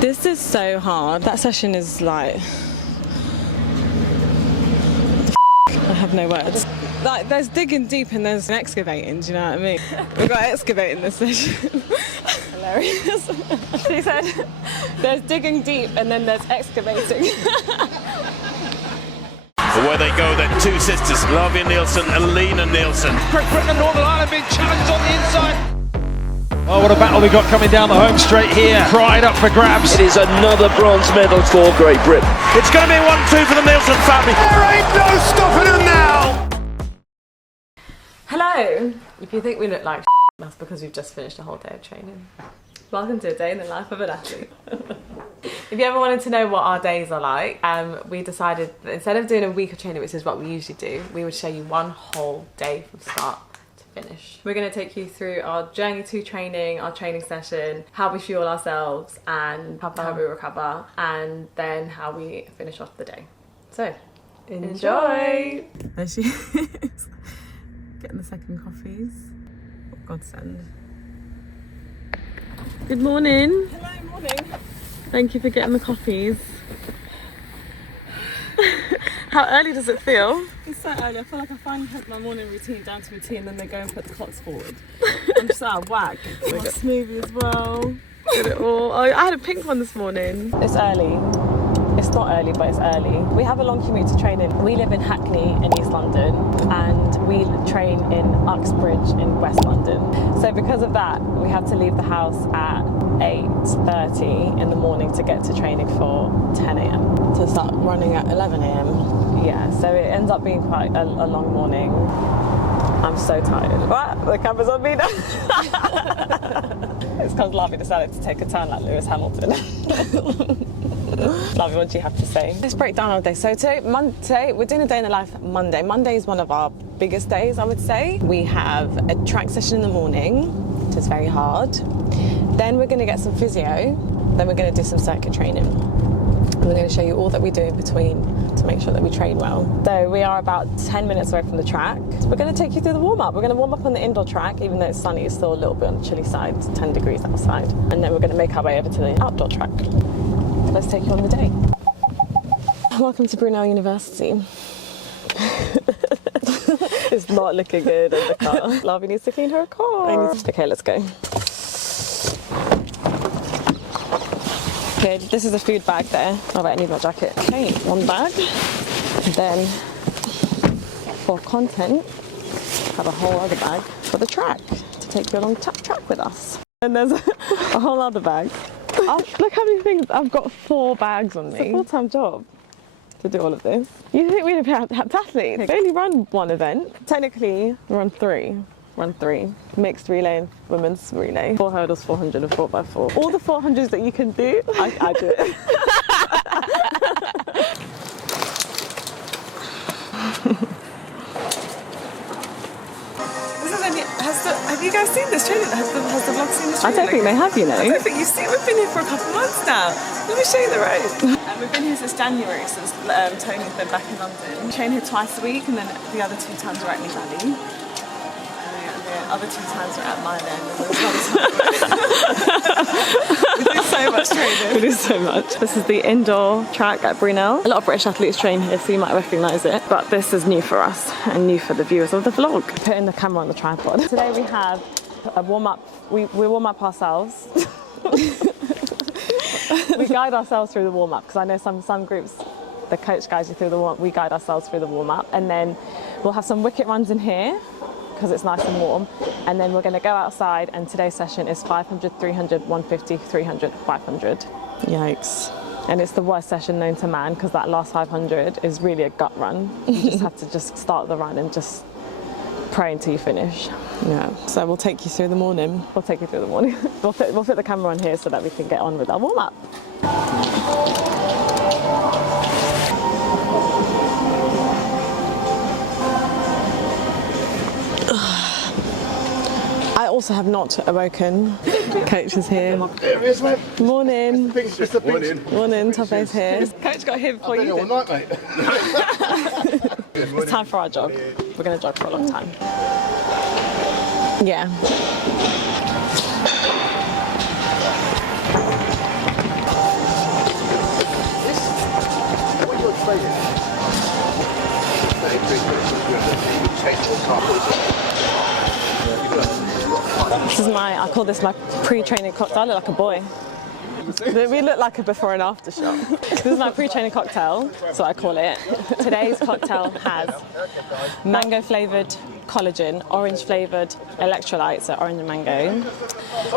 This is so hard. That session is like... I have no words. Like, there's digging deep and there's excavating, do you know what I mean? We've got excavating this session. Hilarious. She said, there's digging deep and then there's excavating. Away they go then, two sisters, Lavia Nielsen and Lena Nielsen. Great Britain and Northern Ireland being challenged on the inside. Oh, what a battle we got coming down the home straight here. Pride up for grabs. It is another bronze medal for Great Britain. It's going to be 1-2 for the Nielsen family. There ain't no stopping them now. Hello! If you think we look like that's because we've just finished a whole day of training. Welcome to a day in the life of an athlete. If you ever wanted to know what our days are like, we decided that instead of doing a week of training, which is what we usually do, we would show you one whole day from start to finish. We're going to take you through our journey to training, our training session, how we fuel ourselves and how we recover, and then how we finish off the day. So, enjoy! There she is. Getting the second coffees. Oh, godsend. Good morning. Hello, morning. Thank you for getting the coffees. How early does it feel? It's so early. I feel like I finally had my morning routine down to a T, and then they go and put the clocks forward. I'm just out of whack. My smoothie as well. Did it all. Oh, I had a pink one this morning. It's early. It's not early, but it's early. We have a long commute to train in. We live in Hackney in East London, and we train in Uxbridge in West London. So because of that, we have to leave the house at 8:30 in the morning to get to training for 10 a.m. to start running at 11 a.m. Yeah, so it ends up being quite a long morning. I'm so tired. What? The camera's on me now. It's because Lavie decided to take a turn like Lewis Hamilton. Lavie, what do you have to say? Let's break down our day. So today, we're doing a day in the life Monday. Monday is one of our biggest days, I would say. We have a track session in the morning, which is very hard. Then we're going to get some physio. Then we're going to do some circuit training. And we're going to show you all that we do in between to make sure that we train well. So we are about 10 minutes away from the track. So we're going to take you through the warm-up. We're going to warm up on the indoor track, even though it's sunny, it's still a little bit on the chilly side. It's 10 degrees outside. And then we're going to make our way over to the outdoor track. So let's take you on the day. Welcome to Brunel University. It's not looking good in the car. Lavie needs to clean her car. Okay, let's go. Okay, this is a food bag there. Oh wait, I need my jacket. Okay, one bag. Then for content, have a whole other bag for the track to take you along the track with us. And there's a whole other bag. Look how many things. I've got 4 bags on me. It's a full-time job to do all of this. You think we'd have heptathletes? They only run one event. Technically, we run 3. Run 3. Mixed relay and women's relay. 4 hurdles, 400 and 4x4. All the 400s that you can do, I do it. Have you guys seen this training? Has the vlog seen this I training? don't think they have, you know. I don't think you've seen. We've been here for a couple of months now. Let me show you the road. We've been here since January, since Tony's been back in London. We train here twice a week, and then the other 2 times we're at Lee Valley. And the other 2 times we're at Mile End. We do so much training. We do so much. This is the indoor track at Brunel. A lot of British athletes train here, so you might recognise it. But this is new for us and new for the viewers of the vlog. Putting the camera on the tripod. Today we have a warm-up. We warm up ourselves. We guide ourselves through the warm-up because I know some groups, the coach guides you through the warm-up. We guide ourselves through the warm-up, and then we'll have some wicket runs in here because it's nice and warm, and then we're going to go outside, and today's session is 500, 300, 150, 300, 500. Yikes. And it's the worst session known to man because that last 500 is really a gut run. You just have to just start the run and just pray until you finish. Yeah, so we'll take you through the morning. We'll take you through the morning. We'll fit the camera on here so that we can get on with our warm-up. I also have not awoken. Coach is here. Morning. Morning, Tope's here. Coach got here before you did. All night, mate. It's time for our jog. we're going to jog for a long time. Yeah. This is I call this my pre-training cocktail. I look like a boy. We look like a before and after shot. This is my pre-training cocktail, so I call it. Today's cocktail has mango flavoured collagen, orange flavoured electrolytes, so orange and mango.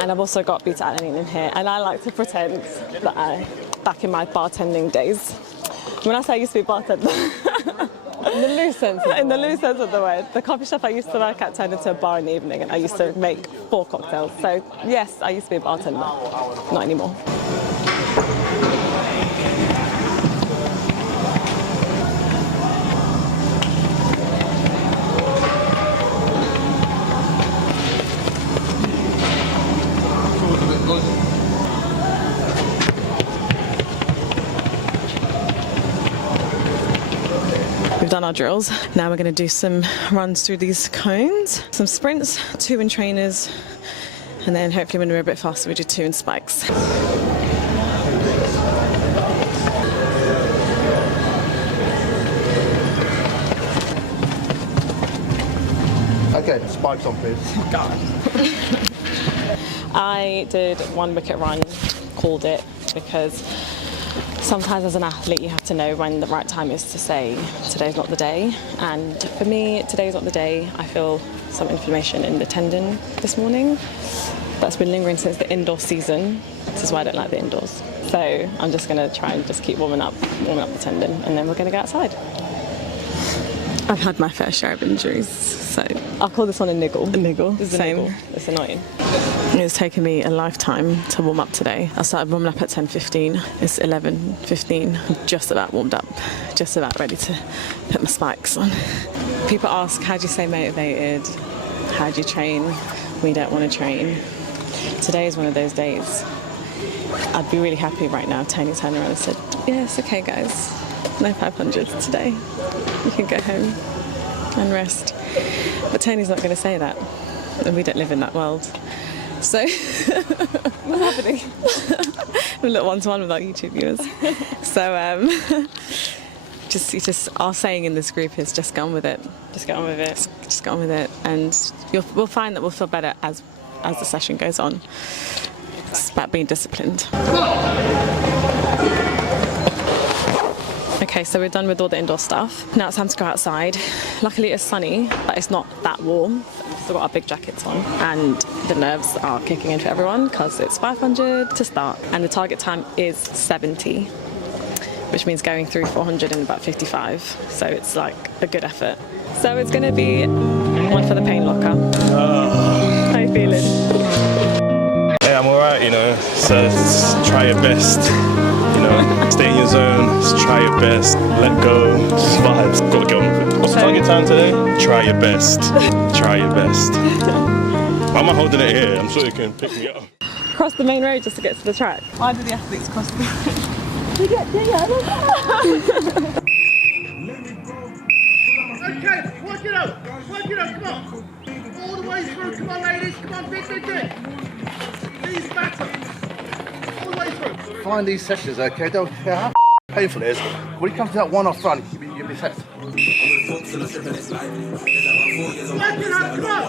And I've also got beta-alanine in here. And I like to pretend that back in my bartending days, when I say I used to be a bartender, in the loose sense of the word, the coffee shop I used to work at turned into a bar in the evening, and I used to make 4 cocktails. So yes, I used to be a bartender, not anymore. We've done our drills. Now we're going to do some runs through these cones, some sprints, 2 in trainers, and then hopefully when we're a bit faster we do 2 in spikes. Okay, spikes on please. God. I did 1 wicket run, called it, because sometimes as an athlete you have to know when the right time is to say today's not the day, and for me today's not the day. I feel some inflammation in the tendon this morning that's been lingering since the indoor season. This is why I don't like the indoors, so I'm just going to try and just keep warming up the tendon, and then we're going to go outside. I've had my fair share of injuries, so I'll call this one a niggle. A niggle, same. Niggle. It's annoying. It's taken me a lifetime to warm up today. I started warming up at 10:15. It's 11:15. I'm just about warmed up, just about ready to put my spikes on. People ask, how do you stay motivated? How do you train when you don't want to train? Today is one of those days. I'd be really happy right now if Tony turned around and said, yeah, it's okay guys, no 500s today. You can go home and rest. But Tony's not going to say that, and we don't live in that world. So, what's happening? We're a little one-to-one with our YouTube viewers. So, just our saying in this group is just get on with it. Just get on with it. Just get on with it, and we'll find that we'll feel better as the session goes on. It's about being disciplined. Okay, so we're done with all the indoor stuff. Now it's time to go outside. Luckily it's sunny, but it's not that warm. We've still got our big jackets on, and the nerves are kicking in for everyone because it's 500 to start, and the target time is 70, which means going through 400 in about 55. So it's like a good effort. So it's going to be one for the pain locker. How are you feeling? Yeah, I'm alright, you know, so just try your best, you know, stay in your zone, just try your best, let go, just vibes, gotta get on with it. What's the target time today? Try your best, try your best. Why am I holding it here? I'm sure you can pick me up. Cross the main road just to get to the track. Why do the athletes cross the road? Okay, work it out, come on. All the way through, come on ladies, come on, big. These matter. All the way through. Find these sessions, okay? Don't care how painful it is. When it comes to that one-off run, you'll be set. Work it out, come on.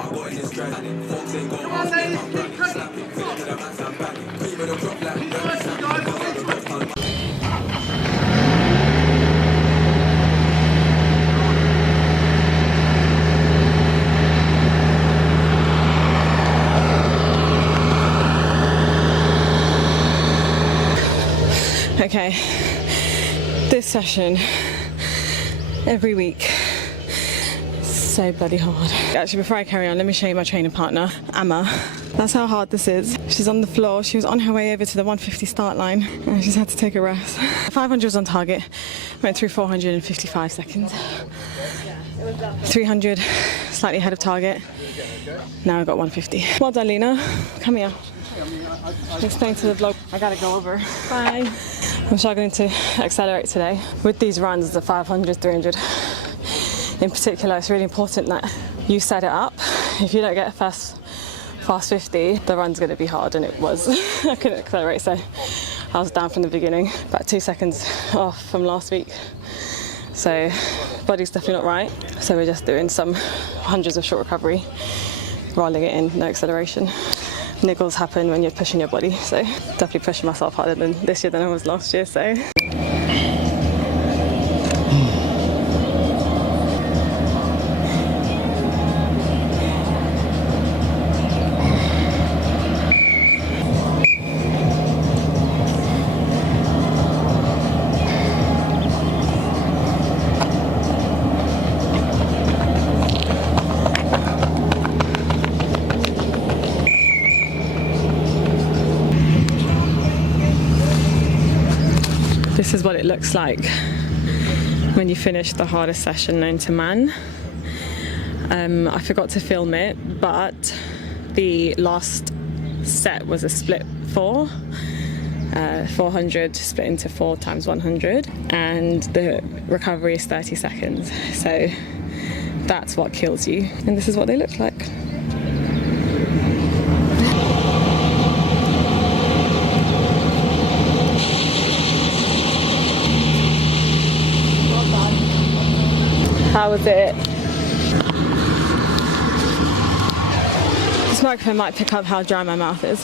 Come on ladies, keep cutting. Keep working, guys. Okay, this session every week is so bloody hard. Actually, before I carry on, let me show you my training partner, Amma. That's how hard this is. She's on the floor. She was on her way over to the 150 start line, and she's had to take a rest. 500 was on target, went through 455 seconds. 300, slightly ahead of target. Now I've got 150. Well done, Lena. Come here. Explain to the vlog. I gotta go over. Bye. I'm struggling to accelerate today. With these runs, the 500, 300, in particular, it's really important that you set it up. If you don't get a fast 50, the run's going to be hard, and it was. I couldn't accelerate, so I was down from the beginning, about 2 seconds off from last week. So body's definitely not right. So we're just doing some hundreds of short recovery, rolling it in, no acceleration. Niggles happen when you're pushing your body, so definitely pushing myself harder this year than I was last year. So. This is what it looks like when you finish the hardest session known to man. I forgot to film it, but the last set was a split 400 split into 4 times 100, and the recovery is 30 seconds. So that's what kills you, and this is what they look like. How was it? This microphone might pick up how dry my mouth is.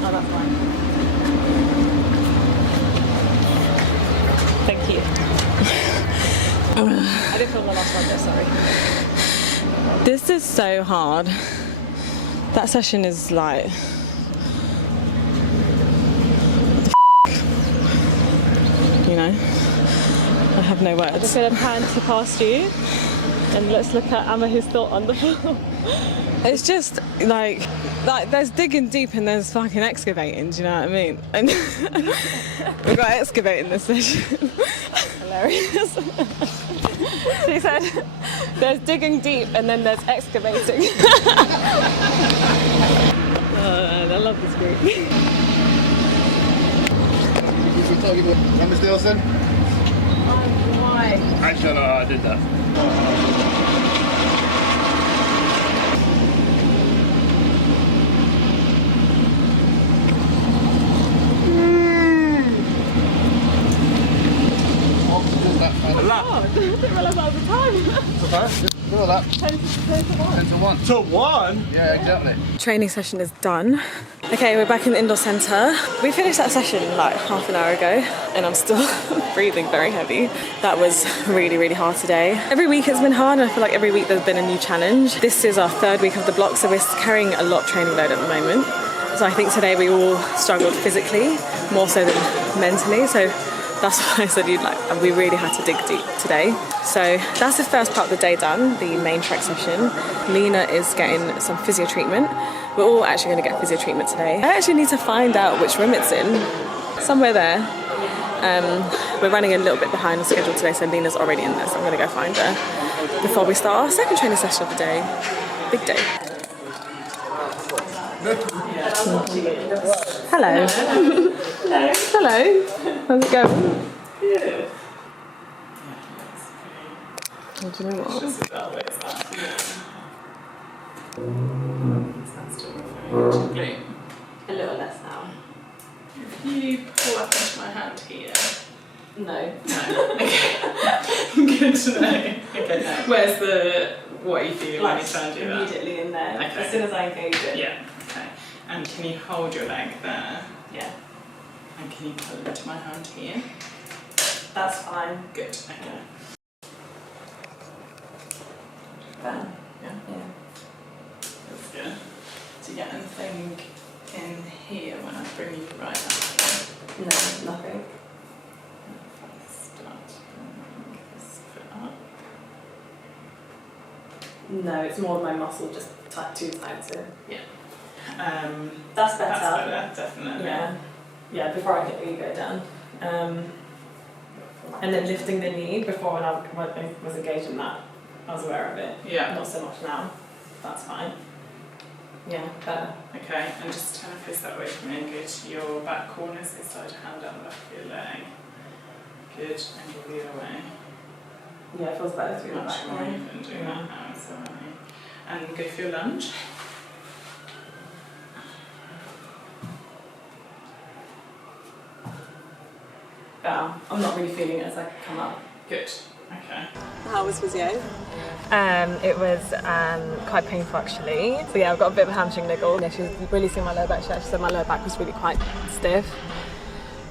Oh, that's fine. Thank you. I didn't film the last one though, sorry. This is so hard. That session is like... you know? I have no words. I'm just going to hand to past you, and let's look at Amma, who's still on the floor. It's just like there's digging deep and there's fucking excavating, do you know what I mean? And we've got excavating this session. Hilarious. She said there's digging deep and then there's excavating. I love this group. Ms. Nielsen? Why? Actually, no, I did that. Oh, I didn't realise that was the time. Look at that. 10 to 1. 10 to 1. To 1? Yeah, exactly. Training session is done. Okay, we're back in the indoor centre. We finished that session like half an hour ago, and I'm still breathing very heavy. That was really, really hard today. Every week it's been hard, and I feel like every week there's been a new challenge. This is our 3rd week of the block, so we're carrying a lot of training load at the moment. So I think today we all struggled physically, more so than mentally. So that's why I said we really had to dig deep today. So that's the first part of the day done, the main track session. Lena is getting some physio treatment. We're all actually going to get physio treatment today. I actually need to find out which room it's in. Somewhere there. We're running a little bit behind the schedule today, so Lena's already in there, so I'm going to go find her before we start our second training session of the day. Big day. Hello. Hello. Hello. How's it going? Good. Do you know what? Just about where it's at. That's still very A little less now. If you pull up into my hand here. No. No. Okay. Good to know. Okay. Where's the, what are you feeling when you try and do that? Immediately in there. Okay. As soon as I engage it. Yeah. Okay. And can you hold your leg there? Yeah. And can you pull it into my hand here? That's fine. Good. Okay. Fine. Yeah. Yeah. That's good. Do you get anything in here when I bring you right up? No, nothing. Start bringing this foot up. No, it's more my muscle just too tight to. Yeah. That's better. That's better, definitely. Yeah. Yeah, before I get the ego down. And then lifting the knee before when I was engaged in that, I was aware of it. Yeah. Not so much now. That's fine. Yeah, better. Okay, and just turn a face that way from me and go to your back corners inside, hand down the back of your leg. Good, and go the other way. Yeah, it feels better to be much back. more even doing that now. So, and go for your lunge. Better. I'm not really feeling it as I come up. Good. Okay. How was physio? It was quite painful actually. So yeah, I've got a bit of a hamstring niggle. Yeah, she was releasing my lower back. She said my lower back was really quite stiff.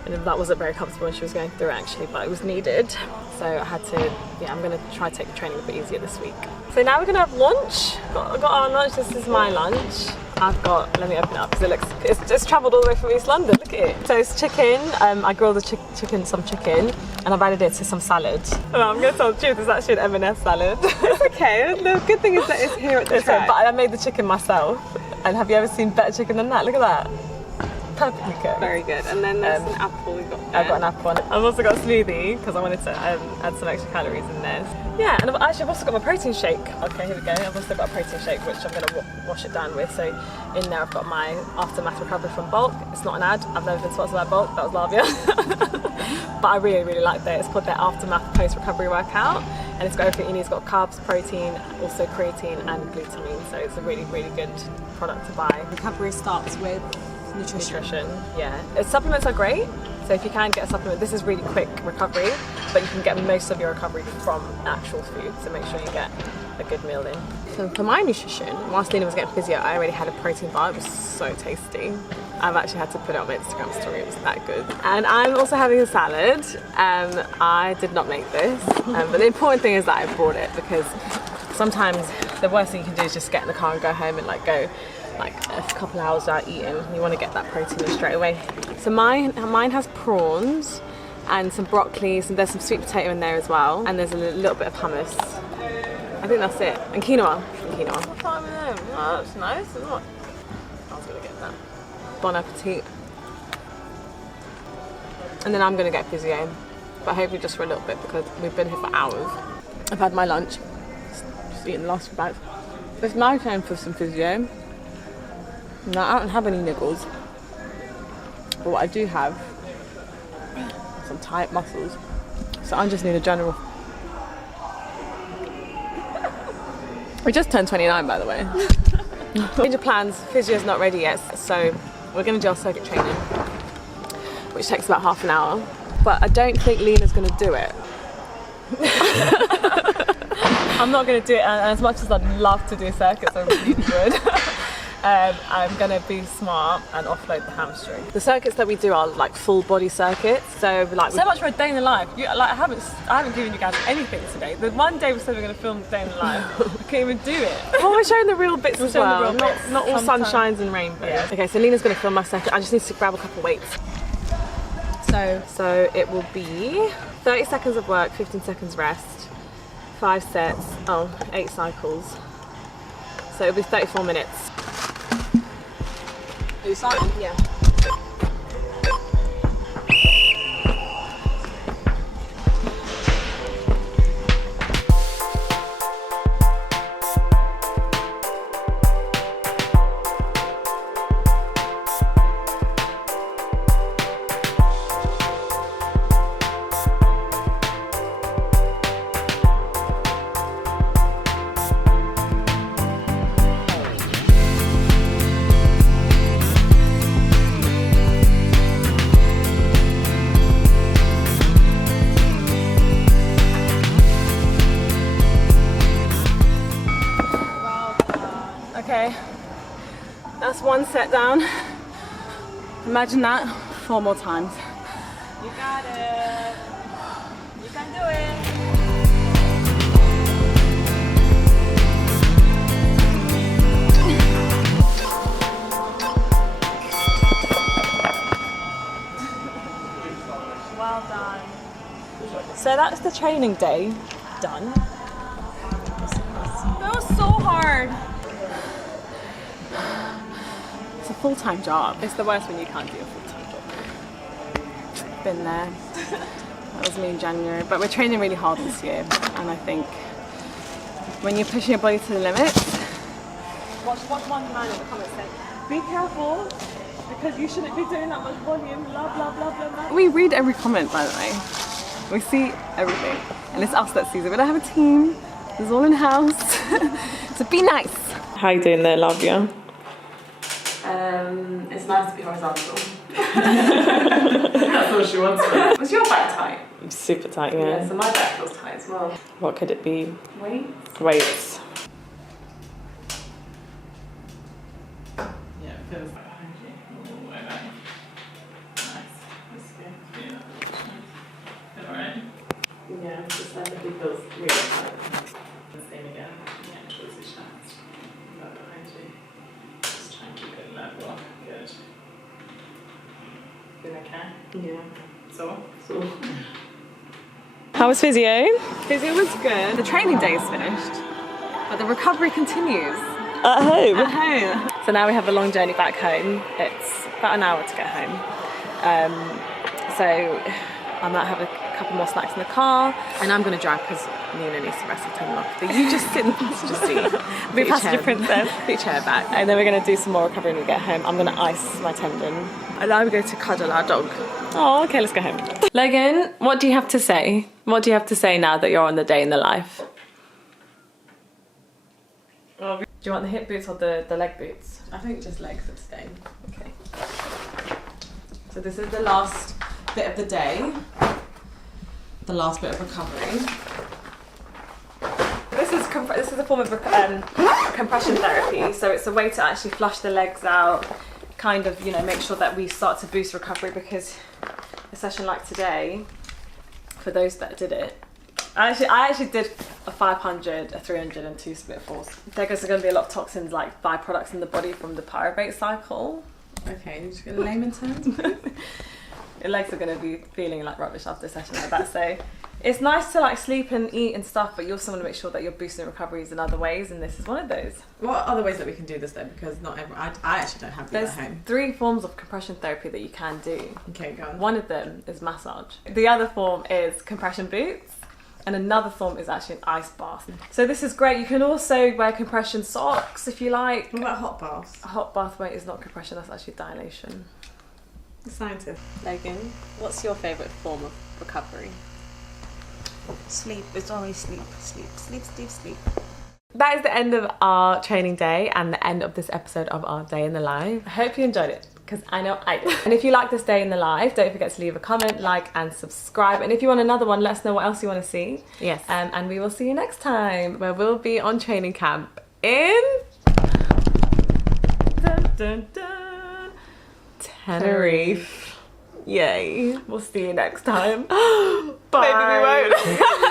And that wasn't very comfortable when she was going through it actually, but it was needed. So I had to, yeah, I'm gonna try to take the training a bit easier this week. So now we're gonna have lunch. Got our lunch, this is my lunch. I've got, let me open it up because it looks, it's just travelled all the way from East London, look at it. So it's chicken, I grilled the some chicken, and I've added it to some salad. Oh, I'm gonna tell the truth, it's actually an M&S salad. It's okay, the good thing is that it's here at the track. But I made the chicken myself, and have you ever seen better chicken than that? Look at that. Perfectly cooked. Very good. And then there's an apple we've got there. I've got an apple. I've also got a smoothie because I wanted to add some extra calories in there. Yeah, and I've also got my protein shake. Okay, here we go. I've also got a protein shake which I'm going to wash it down with. So in there I've got my Aftermath Recovery from Bulk. It's not an ad. I've never been sponsored by Bulk. That was Lavia. But I really, really like that. It's called their Aftermath Post Recovery Workout. And it's got everything you need. It's got carbs, protein, also creatine and glutamine. So it's a really, really good product to buy. Recovery starts with nutrition. Yeah. Supplements are great. So if you can get a supplement, this is really quick recovery, but you can get most of your recovery from actual food. So make sure you get a good meal in. So for my nutrition, whilst Lena was getting physio, I already had a protein bar. It was so tasty. I've actually had to put it on my Instagram story. It was that good. And I'm also having a salad. I did not make this, but the important thing is that I brought it because sometimes the worst thing you can do is just get in the car and go home and go like a couple of hours without eating. You want to get that protein in straight away. So mine has prawns and some broccoli, and there's some sweet potato in there as well, and there's a little bit of hummus. I think that's it. And quinoa. Oh, that's nice, isn't it? I was gonna get that. Bon appetit. And then I'm gonna get physio, but hopefully just for a little bit because we've been here for hours. I've had my lunch, just eating the last few bites. It's my time for some physio. No, I don't have any niggles, but what I do have, some tight muscles. So I just need a general. We just turned 29, by the way. Change of plans, physio's not ready yet, so we're gonna do our circuit training, which takes about half an hour, but I don't think Lena's gonna do it. I'm not gonna do it, and as much as I'd love to do circuits, I really would. I'm gonna be smart and offload the hamstring. The circuits that we do are like full body circuits, so like so much for a day in the life. I haven't given you guys anything today. The one day we said we're gonna film the day in the life, we can't even do it. Well, we're showing the real bits as well, not all sunshines and rainbows. Yeah. Okay, so Lena's gonna film my circuit. I just need to grab a couple weights. So it will be 30 seconds of work, 15 seconds rest, 5 sets, 8 cycles. So it'll be 34 minutes. Are you starting? Yeah. Okay, that's one set down. Imagine that 4 more times. You got it. You can do it. Well done. So that's the training day done. That was so hard. It's a full-time job. It's the worst when you can't do a full-time job. Been there. That was me in January. But we're training really hard this year, and I think when you're pushing your body to the limits, watch one man in the comments say, "Be careful, because you shouldn't be doing that much volume." Blah blah blah blah blah. We read every comment, by the way. We see everything. And it's us that sees it. We don't have a team. It's all in-house. So be nice. How you doing there, love you? It's nice to be horizontal. That's all she wants. Was your back tight? Super tight, yeah. So my back feels tight as well. What could it be? Weights. Weights. Yeah, it feels like behind you. All the way back. Nice. That's good. Yeah. Feel alright? Yeah, just like it feels really tight. Same again. Yeah, towards the chest. Back behind you. Just try and keep it level. Good. Doing okay? Yeah. So? How was physio? Physio was good. The training day is finished, but the recovery continues. At home? At home. So now we have a long journey back home. It's about an hour to get home. So I might have a couple more snacks in the car, And I'm going to drive because Nina needs to rest for 10 minutes. But you just sit in the passenger seat. be passenger princess. Put your chair back. And then we're going to do some more recovery when we get home. I'm going to ice my tendon. And now we go to cuddle our dog. Oh, okay, let's go home. Logan, what do you have to say? What do you have to say now that you're on the day in the life? Do you want the hip boots or the leg boots? I think just legs for today. Okay. So this is the last bit of the day. The last bit of recovery. This is a form of compression therapy. So it's a way to actually flush the legs out, kind of, you know, make sure that we start to boost recovery, because a session like today, for those that did it, I actually did a 500, a 300 and 2 split falls. There's going to be a lot of toxins, like byproducts in the body from the pyruvate cycle. Okay, you just get a layman terms. Your legs are going to be feeling like rubbish after a session like that. So it's nice to like sleep and eat and stuff, but you also want to make sure that you're boosting recoveries in other ways, and this is one of those. What are other ways that we can do this though? Because not everyone, I actually don't have these There's at home. 3 forms of compression therapy that you can do. Okay, go on. One of them is massage. The other form is compression boots. And another form is actually an ice bath. So this is great. You can also wear compression socks if you like. What about hot baths? A hot bath weight is not compression, that's actually dilation. Scientist. Logan, what's your favourite form of recovery? Sleep. It's always sleep. Sleep. Sleep. Sleep. Sleep. That is the end of our training day and the end of this episode of our day in the life. I hope you enjoyed it, because I know I did. And if you like this day in the life, don't forget to leave a comment, like and subscribe. And if you want another one, let us know what else you want to see. Yes. And we will see you next time, where we'll be on training camp in dun, dun, dun, Tenerife. Yay. We'll see you next time. Bye. Maybe we won't.